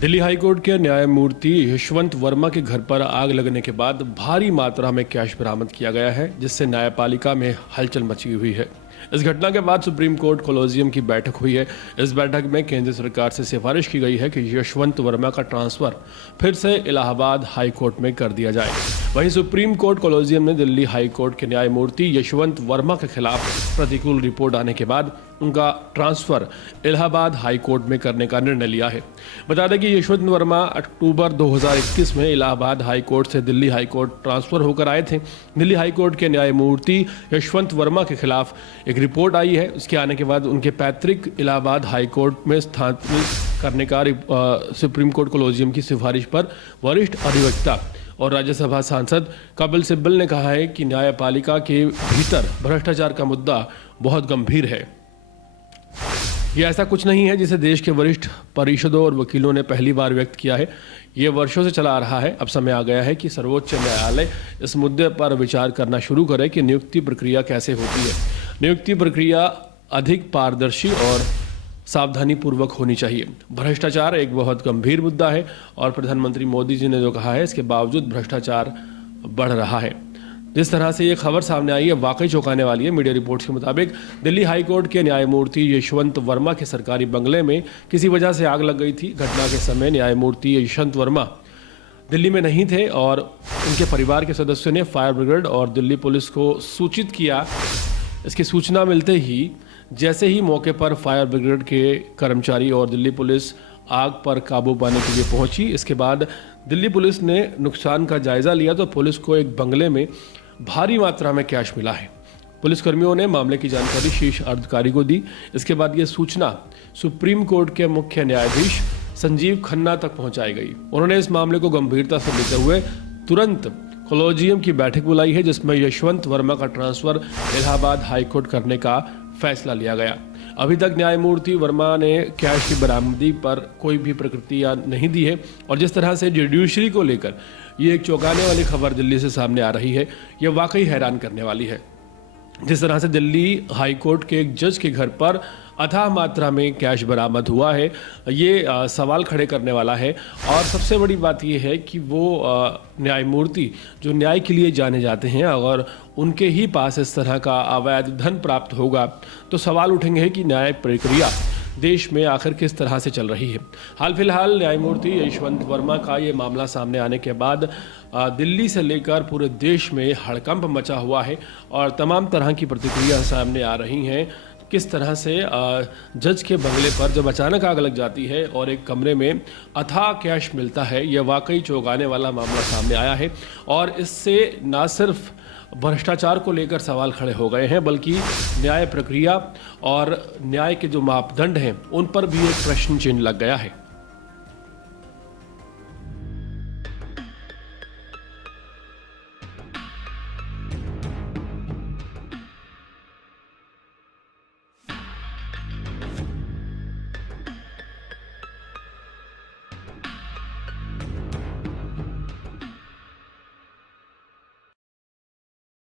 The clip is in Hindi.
दिल्ली हाईकोर्ट के न्यायमूर्ति यशवंत वर्मा के घर पर आग लगने के बाद भारी मात्रा में कैश बरामद किया गया है, जिससे न्यायपालिका में हलचल मची हुई है। इस घटना के बाद सुप्रीम कोर्ट कोलोजियम की बैठक हुई है। इस बैठक में केंद्र सरकार से सिफारिश की गई है कि यशवंत वर्मा का ट्रांसफर फिर से इलाहाबाद हाई कोर्ट में कर दिया जाए। वहीं सुप्रीम कोर्ट कोलोजियम ने दिल्ली हाई कोर्ट के न्यायमूर्ति यशवंत वर्मा के खिलाफ प्रतिकूल रिपोर्ट आने के बाद उनका ट्रांसफर इलाहाबाद हाई कोर्ट में करने का निर्णय लिया है। बता दें कि यशवंत वर्मा अक्टूबर 2021 में इलाहाबाद हाई कोर्ट से दिल्ली हाई कोर्ट ट्रांसफर होकर आए थे। दिल्ली हाई कोर्ट के न्यायमूर्ति यशवंत वर्मा के खिलाफ एक रिपोर्ट आई है। उसके आने के बाद उनके पैतृक इलाहाबाद हाई कोर्ट में स्थानांतरित करने का सुप्रीम कोर्ट कोलोजियम की सिफारिश पर वरिष्ठ अधिवक्ता और राज्यसभा सांसद कपिल सिब्बल ने कहा है कि न्यायपालिका के भीतर भ्रष्टाचार का मुद्दा बहुत गंभीर है। ये ऐसा कुछ नहीं है जिसे देश के वरिष्ठ परिषदों और वकीलों ने पहली बार व्यक्त किया है। ये वर्षों से चला आ रहा है। अब समय आ गया है कि सर्वोच्च न्यायालय इस मुद्दे पर विचार करना शुरू करे कि नियुक्ति प्रक्रिया कैसे होती है। नियुक्ति प्रक्रिया अधिक पारदर्शी और सावधानीपूर्वक होनी चाहिए। भ्रष्टाचार एक बहुत गंभीर मुद्दा है और प्रधानमंत्री मोदी जी ने जो कहा है, इसके बावजूद भ्रष्टाचार बढ़ रहा है। जिस तरह से ये खबर सामने आई है, वाकई चौंकाने वाली है। मीडिया रिपोर्ट्स के मुताबिक दिल्ली हाई कोर्ट के न्यायमूर्ति यशवंत वर्मा के सरकारी बंगले में किसी वजह से आग लग गई थी। घटना के समय न्यायमूर्ति यशवंत वर्मा दिल्ली में नहीं थे और उनके परिवार के सदस्यों ने फायर ब्रिगेड और दिल्ली पुलिस को सूचित किया। इसकी सूचना मिलते ही जैसे ही मौके पर फायर ब्रिगेड के कर्मचारी और दिल्ली पुलिस आग पर काबू पाने के लिए पहुंची। इसके बाद दिल्ली पुलिस ने नुकसान का जायजा लिया तो पुलिस को एक बंगले में भारी मात्रा में कैश मिला है। पुलिसकर्मियों ने मामले की जानकारी शीर्ष अधिकारी को दी। इसके बाद ये सूचना सुप्रीम कोर्ट के मुख्य न्यायाधीश संजीव खन्ना तक पहुंचाई गई। उन्होंने इस मामले को गंभीरता से लेते हुए तुरंत कोलोजियम की बैठक बुलाई है, जिसमें यशवंत वर्मा का ट्रांसफर इलाहाबाद हाईकोर्ट करने का फैसला लिया गया। अभी तक न्यायमूर्ति वर्मा ने कैश की बरामदगी पर कोई भी प्रतिक्रिया नहीं दी है और जिस तरह से जुडिशरी को लेकर ये एक चौंकाने वाली खबर दिल्ली से सामने आ रही है, ये वाकई हैरान करने वाली है। जिस तरह से दिल्ली हाई कोर्ट के एक जज के घर पर अथाह मात्रा में कैश बरामद हुआ है, ये सवाल खड़े करने वाला है। और सबसे बड़ी बात ये है कि वो न्यायमूर्ति जो न्याय के लिए जाने जाते हैं, अगर उनके ही पास इस तरह का अवैध धन प्राप्त होगा तो सवाल उठेंगे कि न्याय प्रक्रिया देश में आखिर किस तरह से चल रही है। हाल फिलहाल न्यायमूर्ति यशवंत वर्मा का ये मामला सामने आने के बाद दिल्ली से लेकर पूरे देश में हड़कंप मचा हुआ है और तमाम तरह की प्रतिक्रिया सामने आ रही हैं। किस तरह से जज के बंगले पर जब अचानक आग लग जाती है और एक कमरे में अथाह कैश मिलता है, यह वाकई चौंकाने वाला मामला सामने आया है। और इससे न सिर्फ भ्रष्टाचार को लेकर सवाल खड़े हो गए हैं, बल्कि न्याय प्रक्रिया और न्याय के जो मापदंड हैं उन पर भी एक प्रश्न चिन्ह लग गया है।